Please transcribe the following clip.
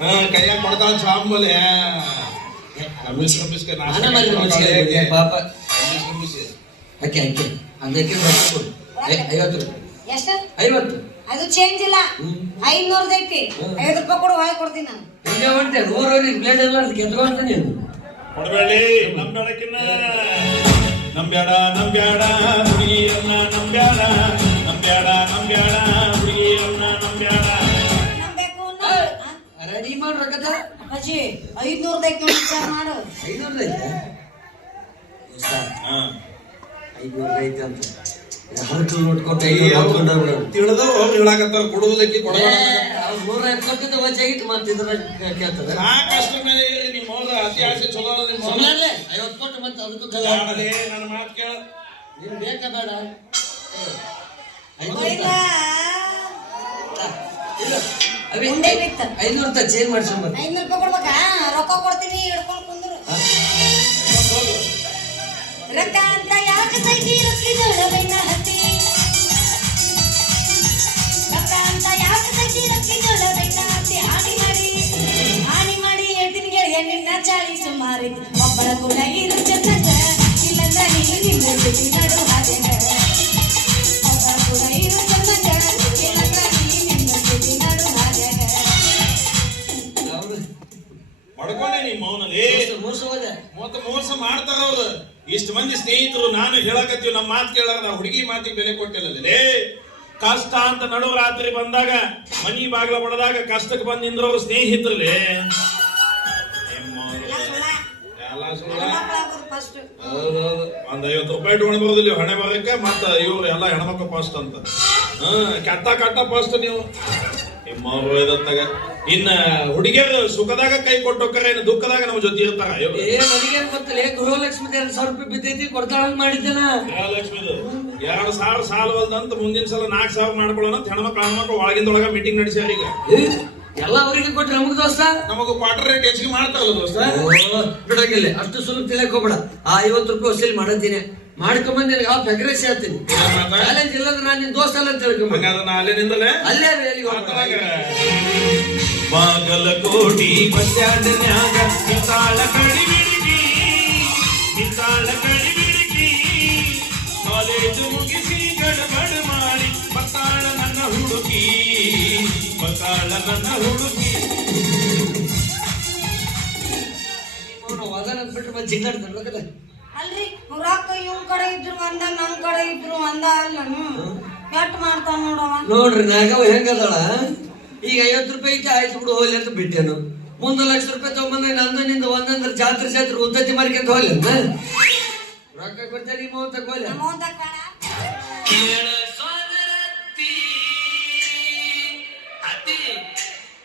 ಹಾ ಕೈಯಾಗ ಕೊಡ್ತಾಳ ರಮೇಶ್ ರಮೇಶ್ ಪಾಪ. ಅಕ್ಕೆ ಅಕ್ಕೆ ಐವತ್ತು ರೂಪಾಯಿ. ಎಷ್ಟು? ಐವತ್ತು. ಅದು ಚೇಂಜ್ ಇಲ್ಲ. ಐನೂರ್ದ ಐತಿ. ಐವತ್ತು ರೂಪಾಯಿ ಕೊಡು ಕೊಡ್ತೀನಿ ನಾನು. ಹಿಂಗೆ ಹೊಂಟೆ ನೂರವ್ರಿಗೆ ಬ್ಲೇಡ್ ಎಲ್ಲ ಕೆತ್ಕೊಂತ ನೀನು. ಕೊಡಬೇಡಿ ನಂಬ್ಯಾಡಕಿನ್ನ ನಂಬ್ಯಾಡ ನಂಬ್ಯಾಡ ಹುಡುಗಿಯನ್ನ ರೊಕ್ಕದ ಅಜ್ಜಿ ಐದ್ನೂರ್ದ ವಿಚಾರ ಮಾಡು. ಐನೂರು ಐತೆ? ಹಾ. ಐನೂರು ಐತೆ ಅಂತ. ಹಾಕೊಂಡು ಹೋಗ್ಬಿಡೋದು. ತಿಳಿದು ಅವ್ರು ಹೇಳಕತ್ತಾರ ಕೊಡುವುದಕ್ಕೆ ನೂರ ಐವತ್ತು ವಜ್ಜಾಗಿತ್ತು ಮತ್ತೆ ಇದ್ರ ಕೇಳ್ತದ. ಸಾಕಷ್ಟು ಮೇಲೆ ನಿಮ್ಮ ಅವ್ರ ಅತಿ ಆಸೆ ಚಲೋ ಐವತ್ತು ಕೊಟ್ಟು ಮತ್ತೆ ಅದಕ್ಕೂ. ನನ್ನ ಮಾತು ಕೇಳ. ನೀನ್ ಬೇಕಾ ಬೇಡ. ಐನೂರು ರೂಪಾಯಿ ಚೇಂಜ್ ಮಾಡ್ಸೊಂಬ ಐದ್ನೂರು ರೂಪಾಯಿ ಕೊಡ್ಬೇಕಾ? ರೊಕ್ಕ ಕೊಡ್ತೀನಿ ಹಿಡ್ಕೊಂಡು ಕುಂದ್ರು. ರೊಕ್ಕ ಅಂತ ಯಾಕೆ ಸೈತಿ ರೊಕ್ಕಿದಳ ಬೆನ್ನ ಹತ್ತಿ? ರೊಕ್ಕ ಅಂತ ಯಾಕೆ ಸೈತಿ ರೊಕ್ಕಿದಳ ಬೆನ್ನ ಹತ್ತಿ? ಹಾನಿ ಮಾಡಿ ಹಾನಿ ಮಾಡಿ ಹೇಳ್ತೀನಿ ಚಾಳಿ ಸುಮಾರಿ ಒಬ್ಬರ ಕೂಡ ಇರು ಚಂದಂಗ ಇಲ್ಲಂದ ನೀನು ನಿನ್ನ ನಡು ಹಾಗೆನ ಪಡ್ಕೊಂಡೆ ನಿಮ್ಮ ಮೌನಲ್ಲಿ ಮೋಸ- ಮೋಸ ಹೋದೆ. ಮತ್ತ ಮೋಸ ಮಾಡ್ತಾರ ಅವ್ರು. ಇಷ್ಟು ಮಂದಿ ಸ್ನೇಹಿತರು ನಾನು ಹೇಳಕತ್ತೀವಿ ನಮ್ಮ ಮಾತು ಕೇಳಾರ ಹುಡುಗಿ ಮಾತಿಗೆ ಬೆಲೆ ಕೊಟ್ಟಿಲ್ಲ ಕಷ್ಟ ಅಂತ ನಡು ರಾತ್ರಿ ಬಂದಾಗ ಮನಿ ಬಾಗ್ಲ ಬಡದಾಗ ಕಷ್ಟಕ್ಕೆ ಬಂದು ನಿಂದ್ರವ್ರು ಸ್ನೇಹಿತರಲ್ಲೇ. ಒಂದ್ ಐವತ್ತು ರೂಪಾಯಿ ಇಟ್ಕೊಂಡು ಬರೋದಿಲ್ಲ ಹಣೆ ಬರಕ್ಕೆ ಮತ್ತ ಇವ್ರು ಎಲ್ಲ ಹೆಣ್ಮಕ್ಳು ಪಾಸ್ಟ್ ಅಂತ. ಹ್ಮ್ ಕಟ್ಟ ಕಟ್ಟ ಪಾಸ್ಟ್ ನೀವು. ನಿಮ್ಮ ಇದತ್ತಾಗ ಇನ್ನ ಹುಡುಗಿಯರು ಸುಖದಾಗ ಕೈ ಕೊಟ್ಟೋಕರ ಇನ್ನು ದುಃಖದಾಗ ನಮ್ಮ ಜೊತೆ ಇರ್ತಾರ. ಏ ನನಗೇನ್ ಗೊತ್ತಿಲ್ಲ ಗೃಹಲಕ್ಷ್ಮಿ ಎರಡ್ ಸಾವಿರ ರೂಪಾಯಿ ಬಿದ್ದೈತಿ ಕೊಡ್ತಾಳ ಮಾಡಿದ್ದೇನ ಗೃಹಲಕ್ಷ್ಮಿದು. ಎರಡು ಸಾವಿರ ಸಾಲವಲ್ದಂತ ಮುಂದಿನ ಸಲ ನಾಲ್ಕು ಸಾವಿರ ಮಾಡ್ಕೊಳ್ಳೋಣ ಅಂತ ಹೆಣ್ಮಕ್ಳು ಹೆಣ್ಮಕ್ಳು ಒಳಗಿಂದೊಳಗ ಮೀಟಿಂಗ್ ನಡೆಸ್ಯಾರ ಈಗ. ಎಲ್ಲ ಅವರಿಗೆ ಕೊಟ್ರೆ ನಮಗ್ ದೋಸ್ತ? ನಮಗ ಕ್ವಾರ್ಟರ್ ರೇಟ್ ಹೆಚ್ಚಿಗೆ ಮಾಡ್ತಾರಲ್ಲ ದೋಸ್ತ. ಬಿಡಂಗಿಲ್ಲ ಅಷ್ಟು ಸುಲಭ ತಿಳಿಯಕ್ ಹೋಗ್ಬೇಡ. ಆ ಐವತ್ತು ರೂಪಾಯಿ ವಸೂಲಿ ಮಾಡತ್ತೀನಿ ಮಾಡ್ಕೊಂಬಂದ್ ಆ ಫೆಗ್ರೆಸ್ ಹೇಳ್ತೀನಿ. ಚಾಲೆಂಜ್ ಇಲ್ಲದ್ರೆ ನಾನು ನಿನ್ ದೋಸ್ತ ಅಲ್ಲ ಅಂತ ತಿಳ್ಕೊಂಬ ಅಲ್ಲೇ. ಬಾಗಲಕೋಟಿ ಸ್ಟ್ಯಾಂಡ್ನ್ಯಾಗ ಹಿತಾಳ ಕಡಿ ಬಿಡಿಗಿ ಹಿತಾಳ ಕಡಿ ಬಿಡಿಗಿ ಕಾಲೇಜು ಮುಗಿಸಿ ಗಡಬಡ ಮಾಡಿ ಪತ್ತಾಳ ನನ್ನ ಹುಡುಕಿ ಪತ್ತಾಳ ನನ್ನ ಹುಡುಗಿ ಅವ್ನು ವದನ ಬಿಟ್ಟು ಬಂದು. ಅಲ್ರಿ ಮುರಾಕ ಇವ್ ಕಡೆ ಇದ್ರು ಅಂದ ನಮ್ ಕಡೆ ಇದ್ರು ಅಂದ ಅಲ್ಲ ಎಟ್ ಮಾಡ್ತಾನ ನೋಡವ? ನೋಡ್ರಿ ನಾಗವ ಹೆಂಗದಾಳ? ಈಗ ಐವತ್ತು ರೂಪಾಯಿ ಆಯ್ತು ಬಿಡು ಹೋಗ್ಲಿ ಅಂತ ಬಿಟ್ಟೆನು ಮುಂದೆ ಲಕ್ಷ ರೂಪಾಯಿ ತಗೊಂಬಂದ ನಂದು ನಿಂದ ಒಂದೊಂದ್ರ ಜಾತ್ರೆ ಜಾತ್ರೆ ಉದ್ದತಿ ಮಾರ್ಕೊಂತ ಹೋಗ್ಲಿ ಅಂತ. ರೊಕ್ಕ ಕೊಡ್ತೇನೆ ನಿಮ್ಮ ಅಂತ